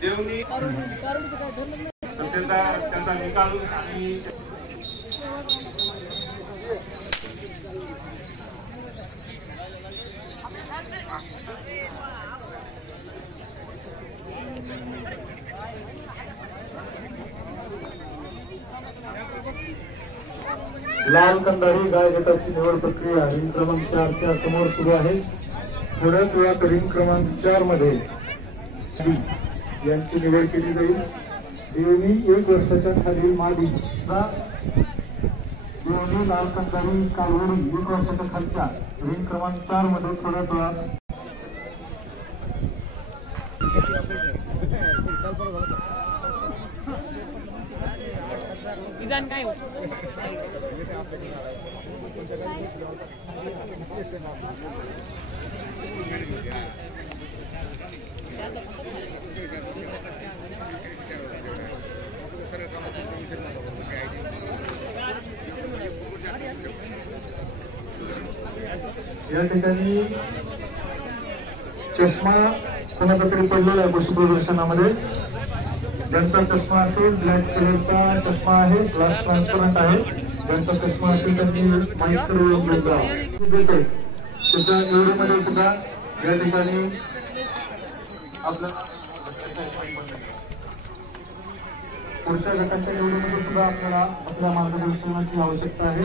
देवनी त्यांचा निकाल आणि लाल कंदारी गाय गटाची निवड प्रक्रिया रिंग क्रमांक 4 च्या समोर सुरू आहे। थोड्याच वेळात रिंग क्रमांक 4 मध्ये यांची निवड केली जाईल। देवणी 1 वर्षाच्या खालील मादी देवणी लाल कंदारी कालवडी 1 वर्षाच्या खालच्या रिंग क्रमांक 4 मध्ये थोड्याच वेळात विधान काय या ठिकाणी चष्मा कोणाचा तरी पडलेला आहे पशु प्रदर्शनामध्ये। ज्यांचा चष्मा असेल ब्लॅक कलरचा चष्मा आहे, ग्लास ट्रान्सपरंट आहे, ज्यांचा चष्मा असेल त्यांनी माईक करून देते त्याच्या निवडीमध्ये सुद्धा या ठिकाणी आपल्या पुढच्या गटाच्या निवडीमध्ये सुद्धा आपल्याला आपल्या मार्गदर्शनाची आवश्यकता आहे।